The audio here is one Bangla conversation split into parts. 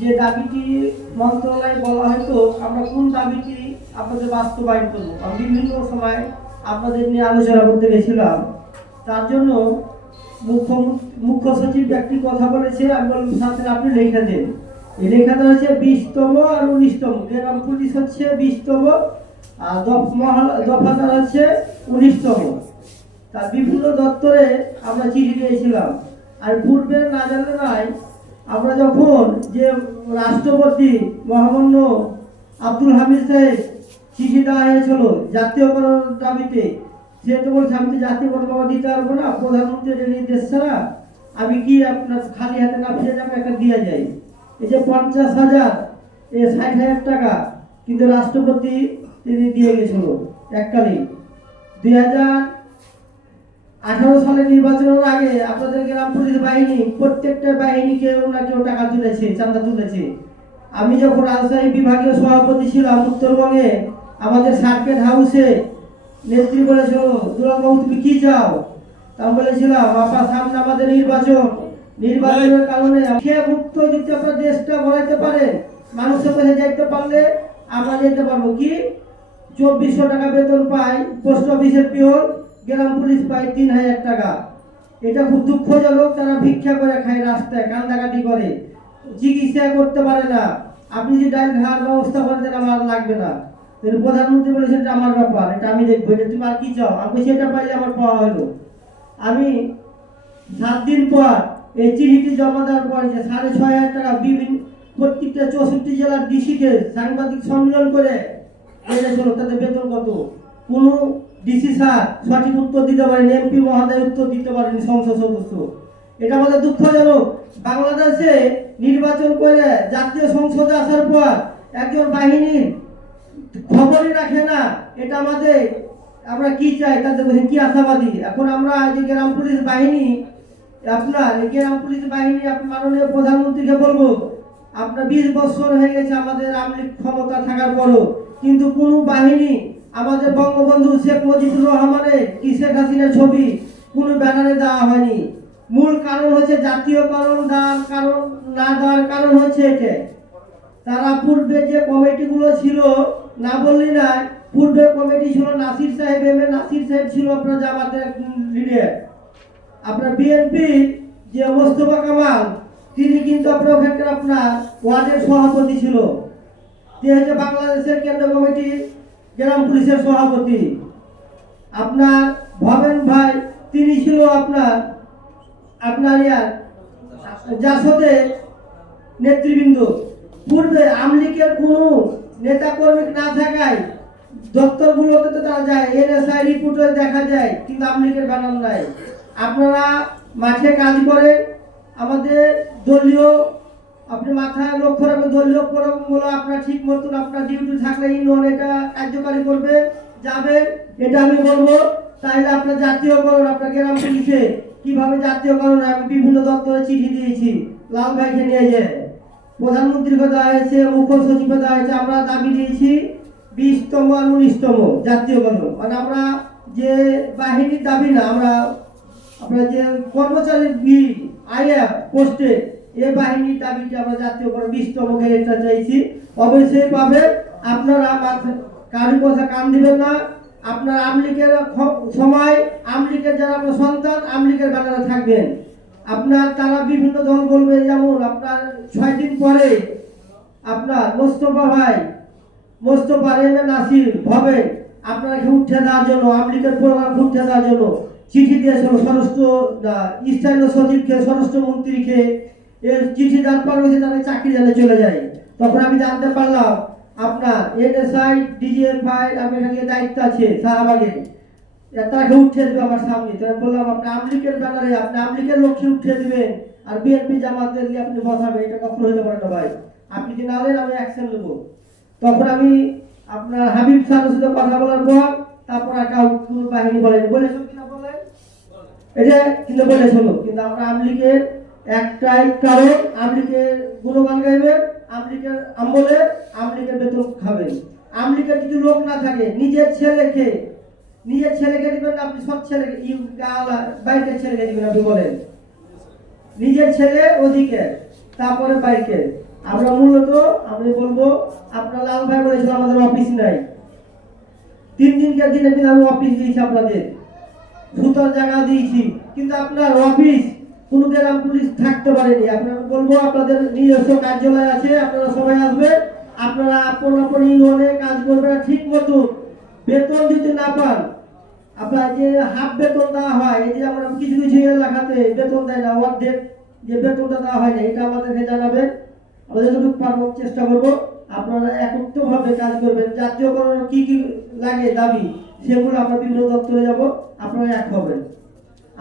যে দাবিটি মন্ত্রণালয়ে বলা হয়তো আমরা কোন দাবিটি আপনাদের বাস্তবায়ন করব? আমি বিভিন্ন সময় আপনাদের নিয়ে আলোচনা করতে গেছিলাম। তার জন্য মুখ্য মুখ্য সচিব একটি কথা বলেছে, আমি বললাম, সাথে আপনি লেখা দেন। এই লেখাটা হচ্ছে বিশতম আর উনিশতম। গ্রাম পুলিশ হচ্ছে বিশতম, আর দফ- দফাদার হচ্ছে উনিশতম। তার বিভিন্ন দপ্তরে আমরা চিঠি দিয়েছিলাম। আর পূর্বে না জানলে নাই আমরা যখন যে রাষ্ট্রপতি মহামান্য আব্দুল হামিদ সাহেব চিঠি দেওয়া হয়েছিল জাতীয়করণ দাবিতে, সে তো বলছে, আমি তো জাতীয়করণ দিতে পারব না প্রধানমন্ত্রীর নির্দেশ ছাড়া, আমি কি আপনার খালি হাতে না ফিরে যাব একটা দিয়ে যাই? এই যে পঞ্চাশ হাজার এ ষাট হাজার টাকা কিন্তু রাষ্ট্রপতি তিনি দিয়ে গেছিল এককালীন। দুই হাজার আঠারো সালের নির্বাচনের আগে আপনাদের গ্রাম পুলিশ বাহিনী, প্রত্যেকটা বাহিনী কেউ না কেউ টাকা তুলেছে, চাঁদা তুলেছে। আমি যখন রাজশাহী বিভাগীয় সভাপতি ছিলাম, উত্তরবঙ্গে আমাদের সার্কেট হাউসে নেত্রী বলেছিল দুলাবাবু তুমি কি চাও? আমি বলেছিলাম আপা সামনে আমাদের নির্বাচন। নির্বাচনের কারণে খেয়ে মুক্ত যদি আপনার দেশটা গড়াইতে পারেন মানুষের কাছে যাইতে পারলে আমরা যেতে পারব। কি? চব্বিশশো টাকা বেতন পাই, পোস্ট অফিসের পিওন গ্রাম পুলিশ পায় তিন হাজার টাকা। এটা খুব দুঃখজনক, তারা ভিক্ষা করে খায় রাস্তায়, কান্দাকাটি করে। চিকিৎসা করতে পারে না। আপনি যদি ডাইরেক্ট খাওয়ার ব্যবস্থা করে দেন আমার লাগবে না। প্রধানমন্ত্রী বলেছেন এটা আমার ব্যাপার, এটা আমি দেখব, এটা তুমি আর কি চাও? আমি সেটা পাইলে আমার পাওয়া হলো। আমি সাত দিন পর এই চিঠিটি জমা দেওয়ার পর যে সাড়ে ছয় হাজার টাকা বিভিন্ন, প্রত্যেকটা চৌষট্টি জেলার ডিসিকে সাংবাদিক সম্মেলন করে জেনেছিল তাদের বেতন কত? কোনো ডিসি স্যার, সঠিক উত্তর দিতে পারেনি এমপি মহোদয় উত্তর দিতে পারেনি, সংসদ সদস্য। এটা আমাদের দুঃখজনক। বাংলাদেশে নির্বাচন করে জাতীয় সংসদে আসার পর একজন বাহিনীর খবরই রাখে না। এটা আমাদের, আমরা কি চাই তাদের বলছেন কি আশাবাদী। এখন আমরা যে গ্রাম পুলিশ বাহিনী, আপনার গ্রাম পুলিশ বাহিনী, আপনি মাননীয় প্রধানমন্ত্রীকে বলব, আপনার বিশ বছর হয়ে গেছে আমাদের আমলিক ক্ষমতা থাকার পরও, কিন্তু কোনো বাহিনী আমাদের বঙ্গবন্ধু শেখ মুজিবুর রহমানের কি শেখ ছবি কোনো ব্যানারে দেওয়া হয়নি। মূল কারণ হচ্ছে জাতীয়করণ দেওয়ার কারণ, না দেওয়ার কারণ হচ্ছে এটা তারা পূর্বে যে কমিটিগুলো ছিল, না বললি না পূর্বে কমিটি ছিল নাসির সাহেব এম এ, নাসির সাহেব ছিল আপনার জামাতের লিডার আপনার বিএনপি যে মোস্তফা কামাল, তিনি কিন্তু আপনার ওখানকার আপনার ওয়ার্ডের সভাপতি ছিল। তিনি হচ্ছে বাংলাদেশের কেন্দ্র কমিটি গ্রাম পুলিশের সভাপতি। আপনার ভবেন ভাই, তিনি ছিল আপনার আপনার ইয়ার জাসদের নেতৃবৃন্দ। পূর্বে আমলিকের কোনো নেতা কর্মী না থাকায় দপ্তরগুলোতে তো তারা যায়, এনএসআই রিপোর্টে দেখা যায়, কিন্তু আমলিকের বানান নাই। আপনারা মাঠে কাজ করেন, আমাদের দলীয় আপনি মাথায় লক্ষ্য রাখবেন দলীয় প্রোগ্রামগুলো আপনার ঠিক মতন আপনার ডিউটি থাকলে ইউনিয়ন এটা কার্যকারী করবে যাবেন এটা আমি বলব তাহলে আপনার জাতীয়করণ আপনার গ্রাম পুলিশে কীভাবে জাতীয়করণ আমি বিভিন্ন দপ্তরে চিঠি দিয়েছি। লাল ভাইকে নিয়ে যায় প্রধানমন্ত্রীকে দেওয়া হয়েছে মুখ্য সচিবকে দেওয়া হয়েছে আমরা দাবি দিয়েছি বিশতম আর উনিশতম জাতীয়করণ মানে আমরা যে বাহিনীর দাবি না, আমরা আমরা যে কর্মচারী আইয়া পোস্টে এ বাহিনীর দাবিটি আমরা জাতীয়করণ বিশতম গ্রেডটা চাইছি। অবশ্যই পাবে আপনারা মাথা- কারও কথা কান দিবেন না। আপনার আমলিকের সময় আমলিকের যারা আপনার সন্তান আমলিকের ব্যানারে থাকবেন। আপনার তারা বিভিন্ন দল বলবে, যেমন আপনার ছয় দিন পরে আপনার মোস্তফা ভাই, মোস্তফা রেমে নাসির ভবে আপনাকে উঠে দেওয়ার জন্য আমলিকের প্রোগ্রাম উঠে দেওয়ার জন্য চিঠি দিয়েছিল স্বরাষ্ট্র স্থানীয় সচিবকে, স্বরাষ্ট্রমন্ত্রীকে। এর চিঠি দেওয়ার পর হচ্ছে তাদের চাকরি জানে চলে যায়। তখন আমি জানতে পারলাম আপনার এনএসআই ডিজিএফআই আমি এখানে দায়িত্ব আছে শাহবাগে। তাকে উঠিয়ে দেবে আমার সামনে। তো বললাম আপনি আমলিকের ব্যানারে আপনি আমলিকের লক্ষ্যে উঠিয়ে দিবেন আর বিএনপি জামাতের দিয়ে আপনি বসাবেন এটা কখনো হতে পারে না ভাই। আপনি যদি না দেন আমি অ্যাকশন নেব। তখন আমি আপনার হাবিব স্যারের সাথে কথা বলার পর তারপর একটা বাহিনী বলেন। বলেছ কিনা বলেন। এটা কিন্তু বলেছিল কিন্তু আমরা আমলিকের একটাই কারণ আমলিকের গুণগান গাইবেন আমলিকের আমলে আমলিকের বেতন খাবেন আমলিকের যদি লোক না থাকে, নিজের ছেলেকে নিজের ছেলেকে দিবেন আপনি সব ছেলেকে বাইরের ছেলেকে দিবেন, আপনি বলেন। নিজের ছেলে ওদিকে তারপরে বাইকে আমরা মূলত, আমি বলব, আপনার লাল ভাই বলেছিল, আমাদের অফিস নাই। তিন দিনকার দিনে দিন আমি অফিস দিয়েছি আপনাদের। সুতার জায়গা দিয়েছি, কিন্তু আপনার অফিস কোনো গ্রাম পুলিশ থাকতে পারেনি। আপনারা বলব, আপনাদের নিজস্ব কার্যালয় আছে, আপনারা সবাই আসবেন। আপনারা আপন আপন ইউনিয়নে কাজ করবেন, ঠিক মতো বেতন যদি না পান। আপনার যে হাফ বেতন দেওয়া হয়, এই যে আমরা কিছু কিছু এলাকাতে বেতন দেয় না, অর্ধেক যে বেতনটা দেওয়া হয় না, এটা আমাদেরকে জানাবেন। আমরা যতটুকু পারব চেষ্টা করব, আপনারা একত্রভাবে কাজ করবেন। জাতীয়করণ কি কি লাগে, দাবি, সেগুলো আমরা বিভিন্ন দপ্তরে যাব, আপনারা এক হবেন।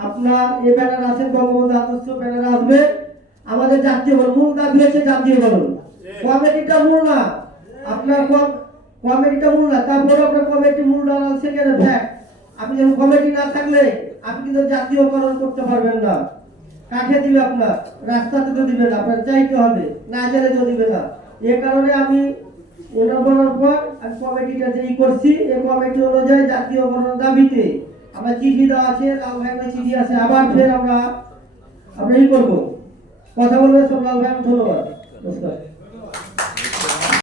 আপনার এ ব্যানার আছে, বঙ্গবন্ধু আদর্শ ব্যানার আসবে। আমাদের জাতীয়করণ মূল দাবি হচ্ছে জাতীয়করণ কমিটিটা মূল না। আপনার কম- কমিটিটা মূল না। তারপরে আপনার কমিটি মূল না সেখানে ফ্যাক্ট আপনি যখন কমিটি না থাকলে আপনি কিন্তু জাতীয়করণ করতে পারবেন না। কাঠে দিবে আপনার? রাস্তাতে তো দিবে না, আপনার চাইতে হবে। না জেলে তো দিবে না। এ কারণে আমি ওনার বলার পর আমি কমিটিটা যেই করছি এই কমিটি অনুযায়ী জাতীয়করণ দাবিতে আমরা চিঠি দেওয়া আছে, লাল ভাই একটা চিঠি আছে, আবার ফের আমরা আমরা ই করব। কথা বলবে সব লাল ভাই ধন্যবাদ। নমস্কার।